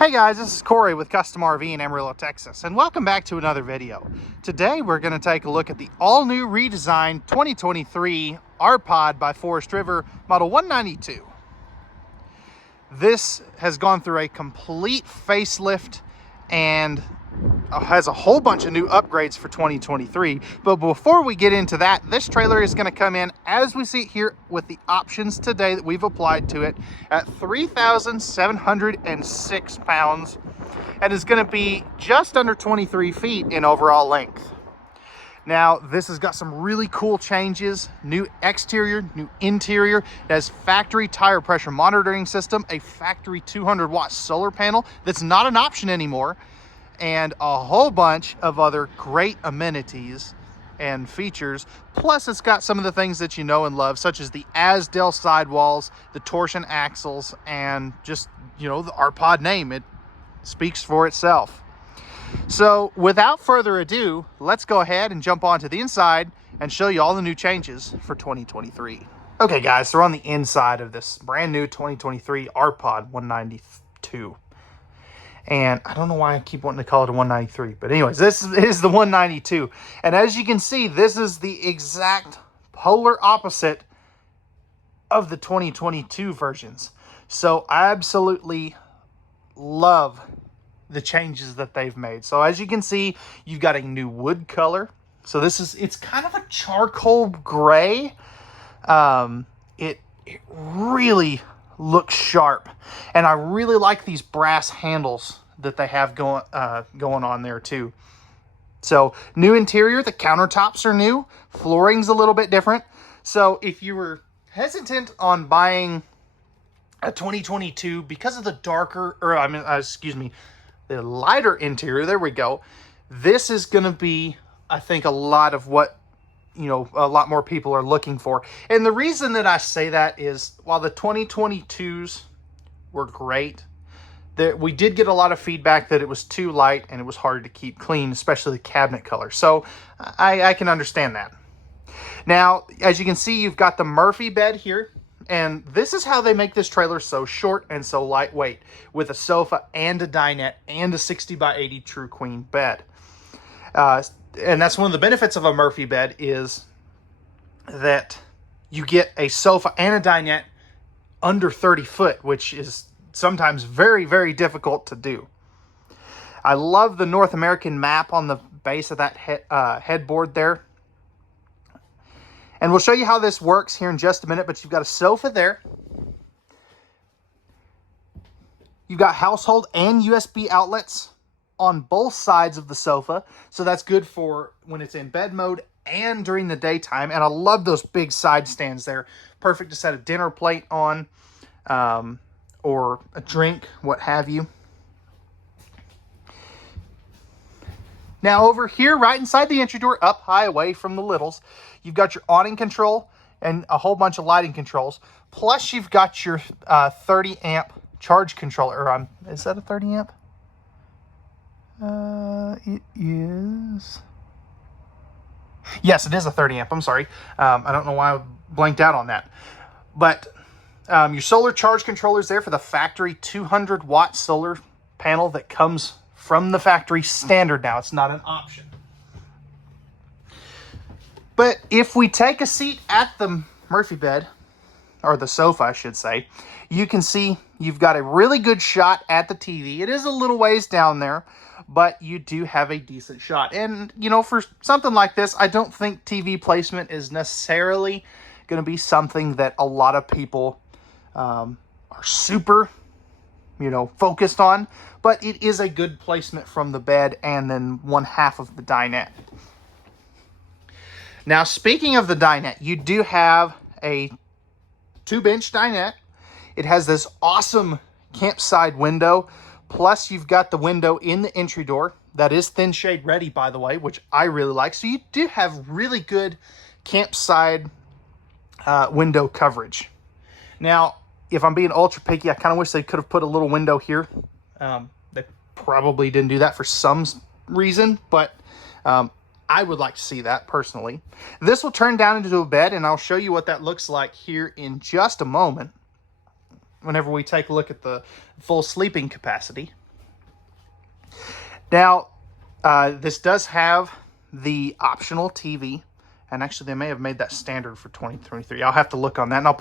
Hey guys, this is Cory with Custom RV in Amarillo, Texas, and welcome back to another video. Today we're going to take a look at the all-new redesigned 2023 RPod by Forest River Model 192. This has gone through a complete facelift and has a whole bunch of new upgrades for 2023. But before we get into that, this trailer is going to come in as we see it here with the options today that we've applied to it at 3,706 pounds and is going to be just under 23 feet in overall length. Now, this has got some really cool changes: new exterior, new interior. It has factory tire pressure monitoring system, a factory 200-watt solar panel that's not an option anymore, and a whole bunch of other great amenities and features. Plus, it's got some of the things that you know and love, such as the Asdel sidewalls, the torsion axles, and just, you know, the RPod name. It speaks for itself. So without further ado, let's go ahead and jump onto the inside and show you all the new changes for 2023. Okay guys, so we're on the inside of this brand new 2023 RPod 192. And I don't know why I keep wanting to call it a 193, but anyways, this is the 192. And as you can see, this is the exact polar opposite of the 2022 versions. So I absolutely love the changes that they've made. So as you can see, you've got a new wood color. So it's kind of a charcoal gray. It really looks sharp, and I really like these brass handles that they have going on there too. So new interior, the countertops are new, flooring's a little bit different. So if you were hesitant on buying a 2022 because of the the lighter interior, there we go, this is going to be, I think, a lot of what, you know, a lot more people are looking for. And the reason that I say that is, while the 2022s were great, we did get a lot of feedback that it was too light and it was hard to keep clean, especially the cabinet color. So I can understand that. Now, as you can see, you've got the Murphy bed here. And this is how they make this trailer so short and so lightweight, with a sofa and a dinette and a 60 by 80 true queen bed. And that's one of the benefits of a Murphy bed, is that you get a sofa and a dinette under 30 foot, which is sometimes very, very difficult to do. I love the North American map on the base of that headboard there. And we'll show you how this works here in just a minute, but you've got a sofa there. You've got household and USB outlets on both sides of the sofa. So that's good for when it's in bed mode and during the daytime. And I love those big side stands there. Perfect to set a dinner plate on, or a drink, what have you. Now over here, right inside the entry door, up high away from the littles, you've got your awning control and a whole bunch of lighting controls. Plus you've got your 30 amp charge controller. Is that a 30 amp? It is. Yes, it is a 30 amp. I'm sorry. I don't know why I blanked out on that. But your solar charge controller is there for the factory 200-watt solar panel that comes from the factory standard now. It's not an option. But if we take a seat at the Murphy bed, or the sofa, I should say, you can see you've got a really good shot at the TV. It is a little ways down there, but you do have a decent shot. And, you know, for something like this, I don't think TV placement is necessarily going to be something that a lot of people are super, you know, focused on. But it is a good placement from the bed and then one half of the dinette. Now, speaking of the dinette, you do have a 2-bench dinette. It has this awesome campside window. Plus, you've got the window in the entry door. That is thin shade ready, by the way, which I really like. So you do have really good campside window coverage. Now, if I'm being ultra picky, I kind of wish they could have put a little window here. They probably didn't do that for some reason, but I would like to see that personally. This will turn down into a bed, and I'll show you what that looks like here in just a moment, whenever we take a look at the full sleeping capacity. Now, this does have the optional TV, and actually they may have made that standard for 2023. I'll have to look on that, and I'll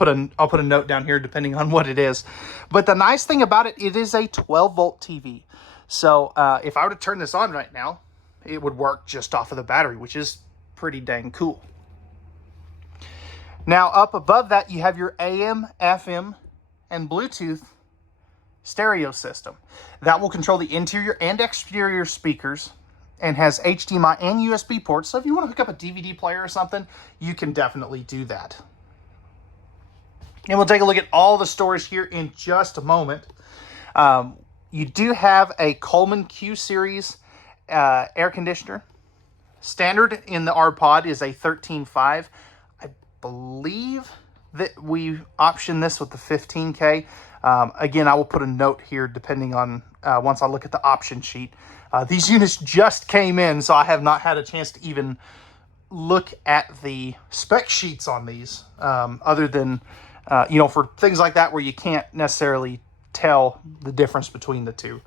put a note down here depending on what it is. But the nice thing about it, it is a 12-volt TV. So if I were to turn this on right now, it would work just off of the battery, which is pretty dang cool. Now, up above that, you have your AM, FM, and Bluetooth stereo system. That will control the interior and exterior speakers and has HDMI and USB ports. So if you want to hook up a DVD player or something, you can definitely do that. And we'll take a look at all the storage here in just a moment. You do have a Coleman Q Series air conditioner. Standard in the RPod is a 13.5. I believe that we option this with the 15K. Again, I will put a note here depending on once I look at the option sheet. These units just came in, so I have not had a chance to even look at the spec sheets on these, other than, for things like that where you can't necessarily tell the difference between the two.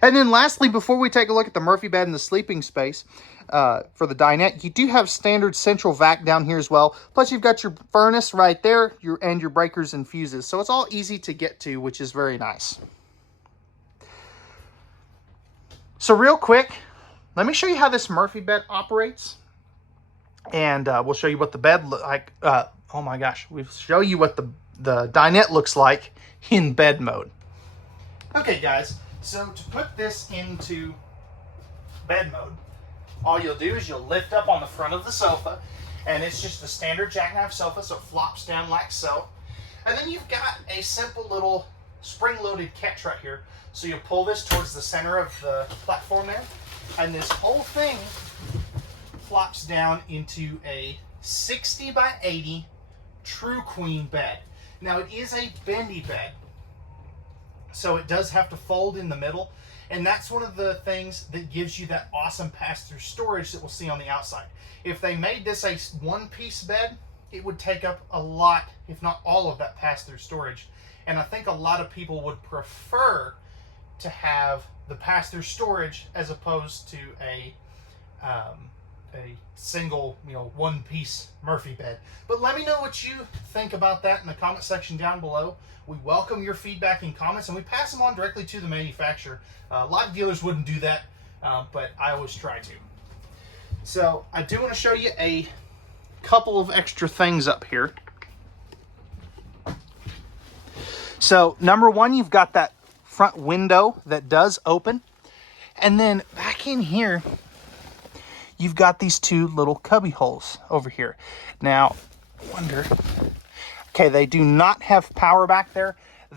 And then lastly, before we take a look at the Murphy bed and the sleeping space for the dinette, you do have standard central vac down here as well. Plus you've got your furnace right there, and your breakers and fuses. So it's all easy to get to, which is very nice. So real quick, let me show you how this Murphy bed operates. And we'll show you what the bed looks like. Oh my gosh, we'll show you what the dinette looks like in bed mode. Okay guys, so to put this into bed mode, all you'll do is you'll lift up on the front of the sofa, and it's just a standard jackknife sofa, so it flops down like so. And then you've got a simple little spring-loaded catch right here. So you'll pull this towards the center of the platform there, and this whole thing flops down into a 60 by 80 true queen bed. Now it is a bendy bed, so it does have to fold in the middle, and that's one of the things that gives you that awesome pass-through storage that we'll see on the outside. If they made this a one-piece bed, it would take up a lot, if not all of that pass-through storage. And I think a lot of people would prefer to have the pass-through storage as opposed to a single, one-piece Murphy bed. But let me know what you think about that in the comment section down below. We welcome your feedback and comments, and we pass them on directly to the manufacturer. A lot of dealers wouldn't do that, but I always try to. So I do want to show you a couple of extra things up here. So number one, you've got that front window that does open, and then back in here you've got these two little cubby holes over here. Now I wonder, okay, they do not have power back there.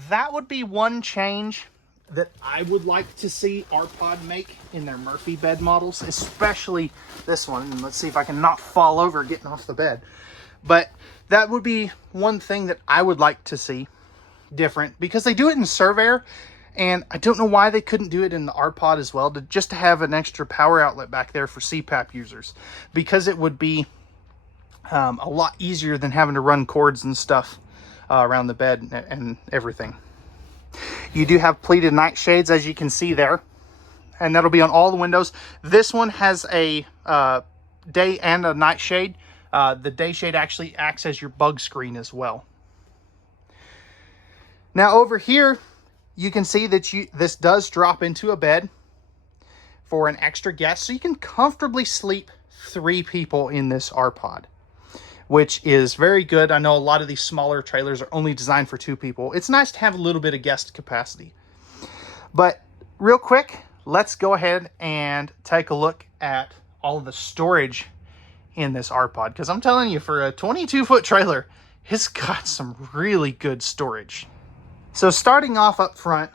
That would be one change that I would like to see RPod make in their Murphy bed models, especially this one. And let's see if I can not fall over getting off the bed. But that would be one thing that I would like to see different, because they do it in Surveyor, and I don't know why they couldn't do it in the RPod as well, just to have an extra power outlet back there for CPAP users, because it would be a lot easier than having to run cords and stuff around the bed and everything. You do have pleated nightshades, as you can see there, and that'll be on all the windows. This one has a day and a night shade. The day shade actually acts as your bug screen as well. Now over here, you can see that this does drop into a bed for an extra guest, so you can comfortably sleep 3 people in this RPod, which is very good. I know a lot of these smaller trailers are only designed for 2 people. It's nice to have a little bit of guest capacity. But real quick, let's go ahead and take a look at all of the storage in this RPod, because I'm telling you, for a 22-foot trailer, it's got some really good storage. So starting off up front,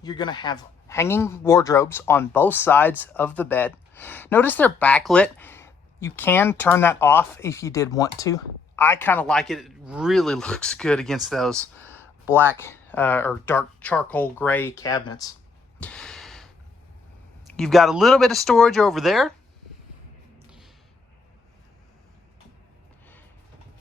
you're going to have hanging wardrobes on both sides of the bed. Notice they're backlit. You can turn that off if you did want to. I kind of like it. It really looks good against those black or dark charcoal gray cabinets. You've got a little bit of storage over there.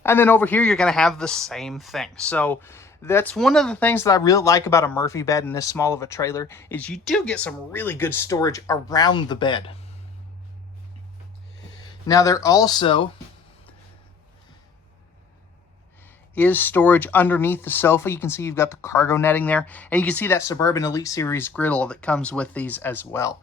And then over here, you're going to have the same thing. So That's one of the things that I really like about a Murphy bed in this small of a trailer, is you do get some really good storage around the bed. Now there also is storage underneath the sofa. You can see you've got the cargo netting there, and you can see that Suburban Elite Series griddle that comes with these as well.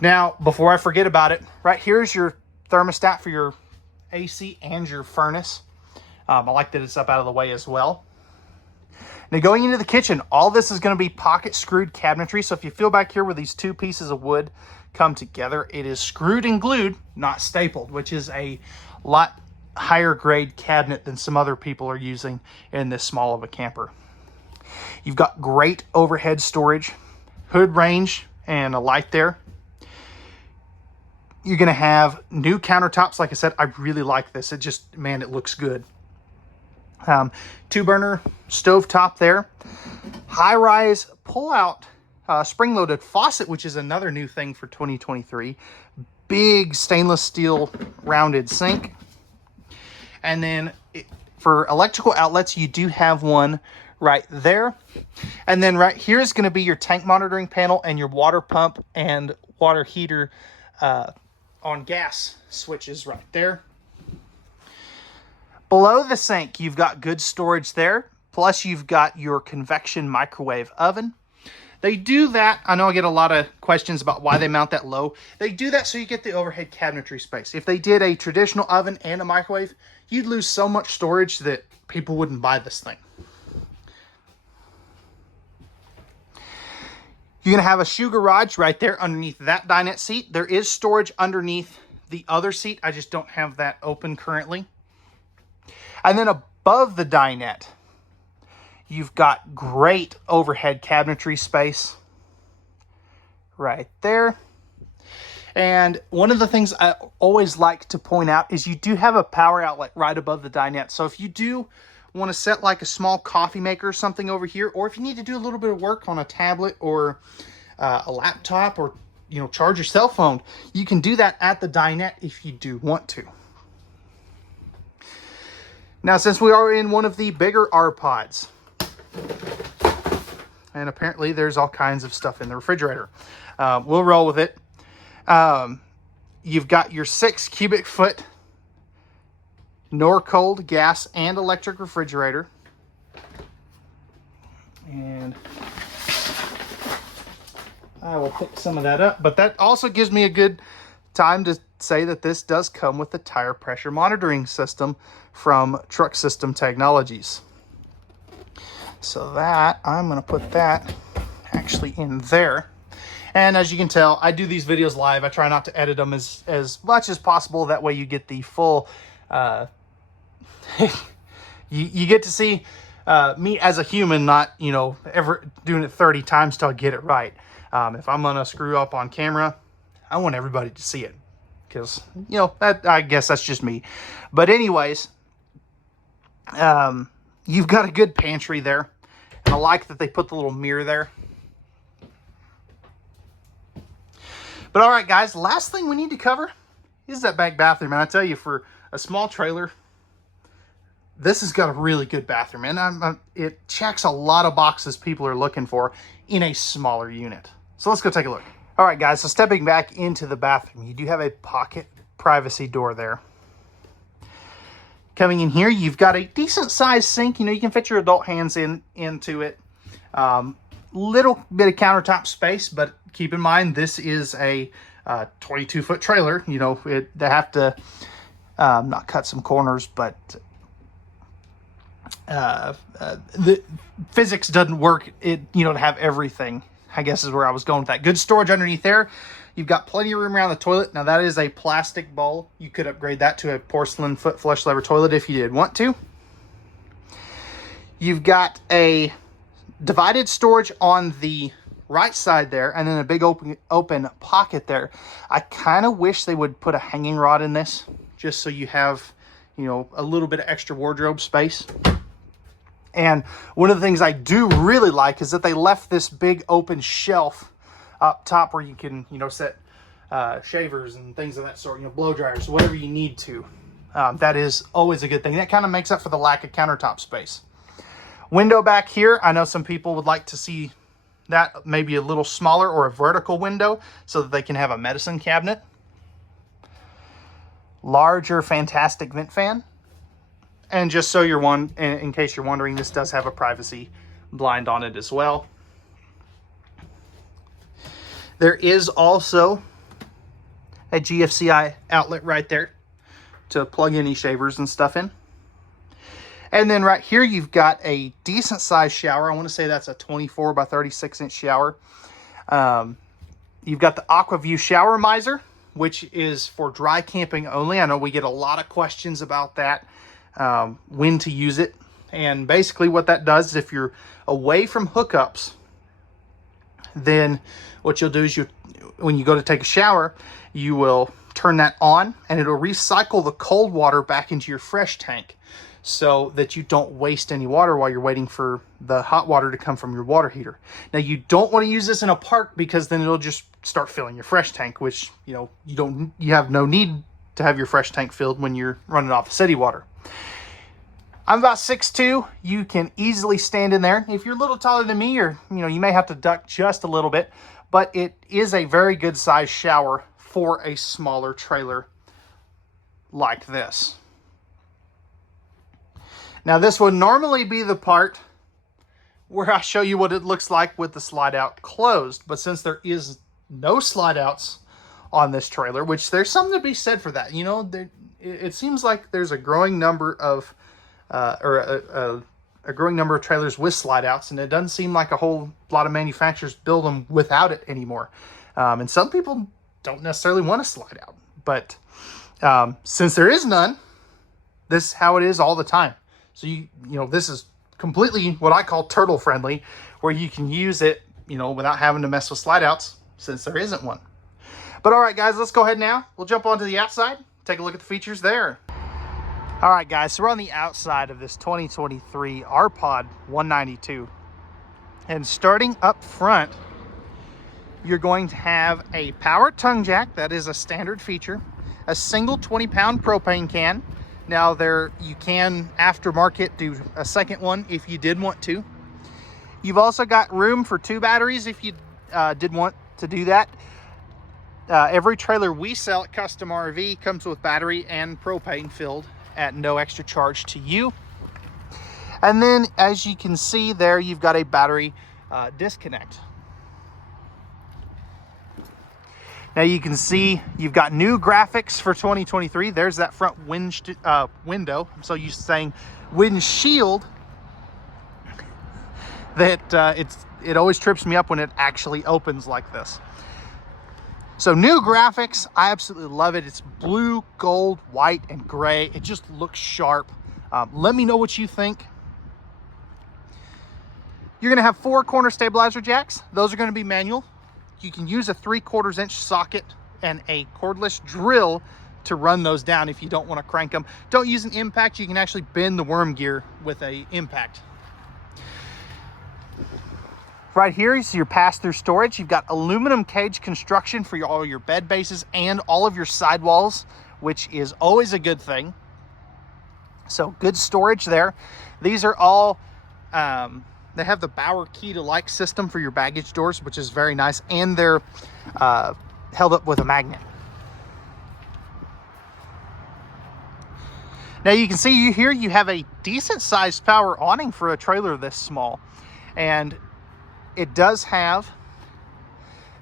Now, before I forget about it, right here's your thermostat for your AC and your furnace. I like that it's up out of the way as well. Now, going into the kitchen, all this is going to be pocket screwed cabinetry. So if you feel back here where these two pieces of wood come together, it is screwed and glued, not stapled, which is a lot higher grade cabinet than some other people are using in this small of a camper. You've got great overhead storage, hood range, and a light there. You're going to have new countertops. Like I said, I really like this. It just, man, it looks good. 2-burner stove top there. High-rise pull-out spring-loaded faucet, which is another new thing for 2023. Big stainless steel rounded sink. And then for electrical outlets, you do have one right there. And then right here is going to be your tank monitoring panel and your water pump and water heater on gas switches right there. Below the sink, you've got good storage there. Plus, you've got your convection microwave oven. They do that. I know I get a lot of questions about why they mount that low. They do that so you get the overhead cabinetry space. If they did a traditional oven and a microwave, you'd lose so much storage that people wouldn't buy this thing. You're going to have a shoe garage right there underneath that dinette seat. There is storage underneath the other seat. I just don't have that open currently. And then above the dinette, you've got great overhead cabinetry space right there. And one of the things I always like to point out is you do have a power outlet right above the dinette. So if you do want to set like a small coffee maker or something over here, or if you need to do a little bit of work on a tablet or a laptop, or charge your cell phone, you can do that at the dinette if you do want to. Now, since we are in one of the bigger RPods, and apparently there's all kinds of stuff in the refrigerator, we'll roll with it. You've got your 6 cubic foot Norcold gas and electric refrigerator. And I will pick some of that up. But that also gives me a good time to say that this does come with the tire pressure monitoring system from Truck System Technologies. So that, I'm going to put that actually in there. And as you can tell, I do these videos live. I try not to edit them as much as possible. That way you get the full... you get to see me as a human, not, ever doing it 30 times till I get it right. If I'm going to screw up on camera, I want everybody to see it. Because, I guess that's just me. But anyways, you've got a good pantry there. And I like that they put the little mirror there. But all right, guys, last thing we need to cover is that back bathroom. And I tell you, for a small trailer, this has got a really good bathroom. And it checks a lot of boxes people are looking for in a smaller unit. So let's go take a look. All right, guys, so stepping back into the bathroom, you do have a pocket privacy door there. Coming in here, you've got a decent sized sink. You can fit your adult hands into it. Little bit of countertop space, but keep in mind, this is a 22-foot trailer. They have to not cut some corners, but the physics doesn't work. To have everything, I guess, is where I was going with that. Good storage underneath there. You've got plenty of room around the toilet. Now, that is a plastic bowl. You could upgrade that to a porcelain foot flush lever toilet if you did want to. You've got a divided storage on the right side there, and then a big open pocket there. I kind of wish they would put a hanging rod in this, just so you have, a little bit of extra wardrobe space. And one of the things I do really like is that they left this big open shelf up top where you can, set shavers and things of that sort, blow dryers, whatever you need to. That is always a good thing. That kind of makes up for the lack of countertop space. Window back here, I know some people would like to see that maybe a little smaller, or a vertical window so that they can have a medicine cabinet. Larger, fantastic vent fan. And just so you're in case you're wondering, this does have a privacy blind on it as well. There is also a GFCI outlet right there to plug any shavers and stuff in. And then right here, you've got a decent sized shower. I want to say that's a 24 by 36 inch shower. You've got the AquaView shower miser, which is for dry camping only. I know we get a lot of questions about that, when to use it. And basically what that does is if you're away from hookups, then what you'll do is when you go to take a shower, you will turn that on and it'll recycle the cold water back into your fresh tank so that you don't waste any water while you're waiting for the hot water to come from your water heater. Now, you don't want to use this in a park because then it'll just start filling your fresh tank, which, you have no need to have your fresh tank filled when you're running off city water. I'm about 6'2". You can easily stand in there. If you're a little taller than me, or you may have to duck just a little bit, but it is a very good size shower for a smaller trailer like this. Now, this would normally be the part where I show you what it looks like with the slide out closed, but since there is no slide outs on this trailer, which there's something to be said for that. It seems like there's a growing number of a growing number of trailers with slide outs, and it doesn't seem like a whole lot of manufacturers build them without it anymore. And some people don't necessarily want a slide out, but since there is none, this is how it is all the time. So this is completely what I call turtle friendly, where you can use it, without having to mess with slide outs, since there isn't one. But all right, guys, let's go ahead now. We'll jump onto the outside, take a look at the features there. All right, guys, so we're on the outside of this 2023 RPod 192. And starting up front, you're going to have a power tongue jack. That is a standard feature. A single 20-pound propane can. Now, you can aftermarket do a second one if you did want to. You've also got room for 2 batteries if you did want to do that. Every trailer we sell at Custom RV comes with battery and propane filled at no extra charge to you. And then, as you can see there, you've got a battery disconnect. Now you can see you've got new graphics for 2023. There's that front window. I'm so used to saying windshield that it always trips me up when it actually opens like this. So new graphics, I absolutely love it. It's blue, gold, white, and gray. It just looks sharp. Let me know what you think. You're gonna have 4 corner stabilizer jacks. Those are gonna be manual. You can use a 3/4 inch socket and a cordless drill to run those down if you don't want to crank them. Don't use an impact. You can actually bend the worm gear with a impact. Right here is your pass-through storage. You've got aluminum cage construction for all your bed bases and all of your sidewalls, which is always a good thing. So good storage there. These are all they have the Bauer key to like system for your baggage doors, which is very nice, and they're held up with a magnet. Now you can see here you have a decent sized power awning for a trailer this small, and it does have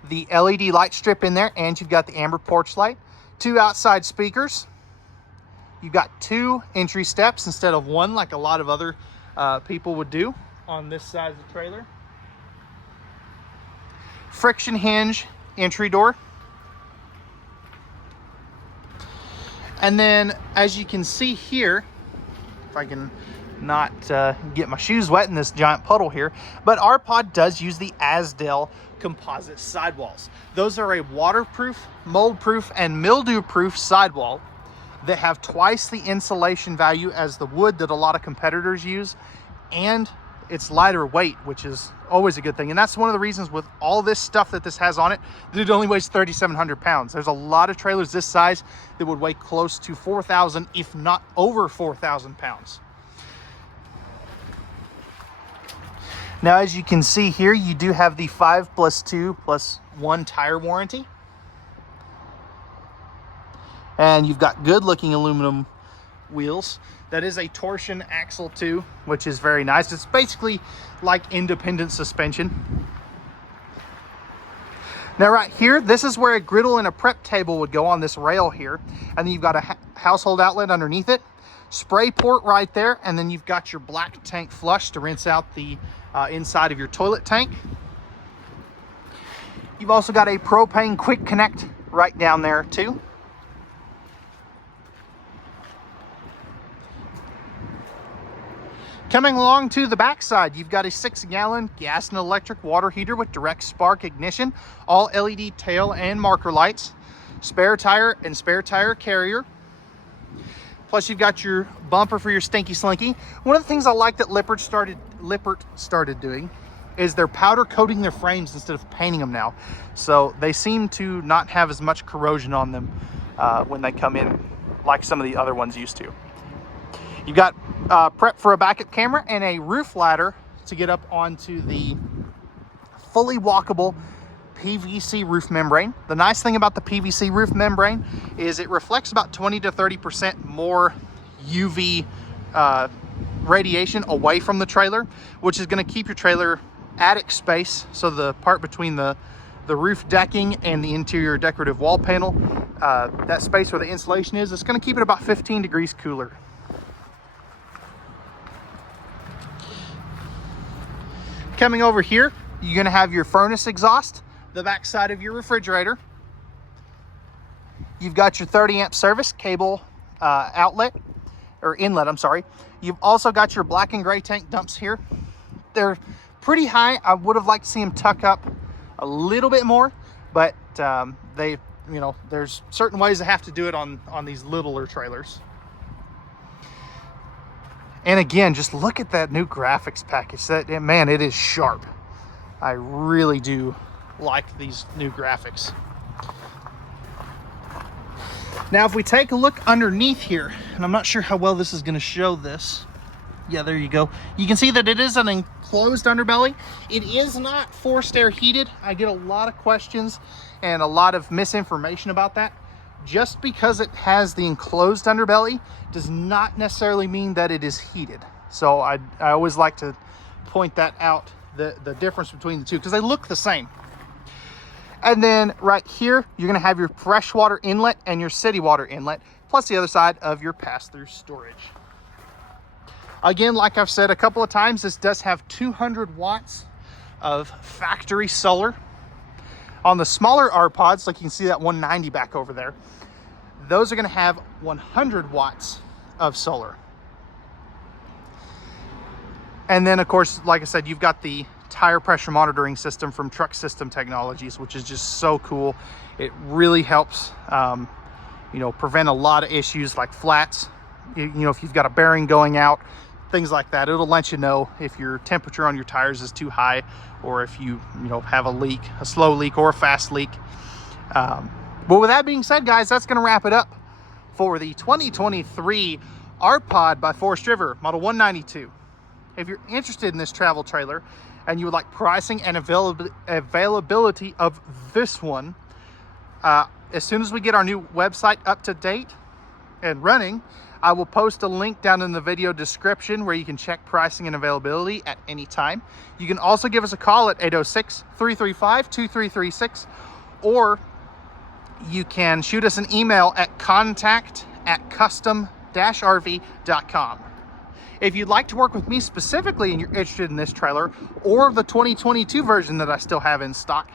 the LED light strip in there, and you've got the amber porch light, 2 outside speakers. You've got 2 entry steps instead of 1 like a lot of other people would do on this side of the trailer. Friction hinge entry door. And then, as you can see here, if I can not get my shoes wet in this giant puddle here, but RPod does use the Asdel composite sidewalls. Those are a waterproof, mold-proof, and mildew-proof sidewall that have twice the insulation value as the wood that a lot of competitors use, and it's lighter weight, which is always a good thing. And that's one of the reasons with all this stuff that this has on it, that it only weighs 3,700 pounds. There's a lot of trailers this size that would weigh close to 4,000, if not over 4,000 pounds. Now, as you can see here, you do have the 5+2+1 tire warranty. And you've got good looking aluminum wheels. That is a torsion axle too, which is very nice. It's basically like independent suspension. Now right here, this is where a griddle and a prep table would go on this rail here. And then you've got a household outlet underneath it, spray port right there, and then you've got your black tank flush to rinse out the inside of your toilet tank. You've also got a propane quick connect right down there too. Coming along to the backside, you've got a 6-gallon gas and electric water heater with direct spark ignition, all LED tail and marker lights, spare tire and spare tire carrier. Plus you've got your bumper for your stinky slinky. One of the things I like that Lippert started doing is they're powder coating their frames instead of painting them now. So they seem to not have as much corrosion on them when they come in like some of the other ones used to. You've got prep for a backup camera and a roof ladder to get up onto the fully walkable PVC roof membrane. The nice thing about the PVC roof membrane is it reflects about 20 to 30% more UV radiation away from the trailer, which is going to keep your trailer attic space, so the part between the roof decking and the interior decorative wall panel, that space where the insulation is, it's going to keep it about 15 degrees cooler. Coming over here, you're going to have your furnace exhaust, the back side of your refrigerator. You've got your 30 amp service cable outlet, or inlet, I'm sorry. You've also got your black and gray tank dumps here. They're pretty high. I would have liked to see them tuck up a little bit more, but there's certain ways they have to do it on these littler trailers. And again, just look at that new graphics package. Man, it is sharp. I really do like these new graphics. Now, if we take a look underneath here, and I'm not sure how well this is going to show this. Yeah, there you go. You can see that it is an enclosed underbelly. It is not forced air heated. I get a lot of questions and a lot of misinformation about that. Just because it has the enclosed underbelly does not necessarily mean that it is heated. So I always like to point that out, the difference between the two, because they look the same. And then right here, you're going to have your freshwater inlet and your city water inlet, plus the other side of your pass-through storage. Again, like I've said a couple of times, this does have 200 watts of factory solar. On the smaller RPods, like you can see that 190 back over there, those are going to have 100 watts of solar. And then, of course, like I said, you've got the tire pressure monitoring system from Truck System Technologies, which is just so cool. It really helps, prevent a lot of issues like flats. If you've got a bearing going out, things like that, it'll let you know if your temperature on your tires is too high, or if you have a leak, a slow leak or a fast leak. But with that being said, guys, that's going to wrap it up for the 2023 RPod by Forest River Model 192. If you're interested in this travel trailer and you would like pricing and availability of this one, as soon as we get our new website up to date and running, I will post a link down in the video description where you can check pricing and availability at any time. You can also give us a call at 806-335-2336, or you can shoot us an email at contact@custom-rv.com. If you'd like to work with me specifically and you're interested in this trailer or the 2022 version that I still have in stock,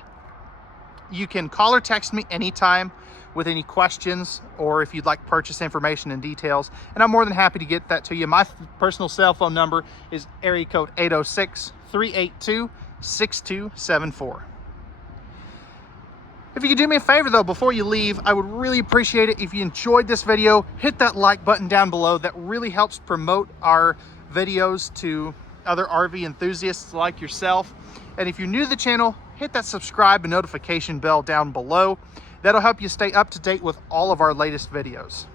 you can call or text me anytime with any questions, or if you'd like purchase information and details, and I'm more than happy to get that to you. My personal cell phone number is area code 806-382-6274. If you could do me a favor though, before you leave, I would really appreciate it if you enjoyed this video. Hit that like button down below. That really helps promote our videos to other RV enthusiasts like yourself. And if you're new to the channel, hit that subscribe and notification bell down below. That'll help you stay up to date with all of our latest videos.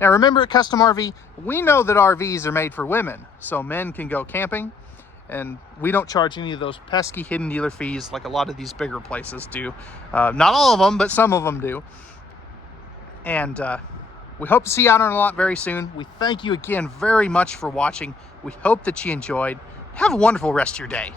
Now remember, at Custom RV, we know that RVs are made for women, so men can go camping, and we don't charge any of those pesky hidden dealer fees like a lot of these bigger places do. Not all of them, but some of them do. And we hope to see you out on a lot very soon. We thank you again very much for watching. We hope that you enjoyed. Have a wonderful rest of your day.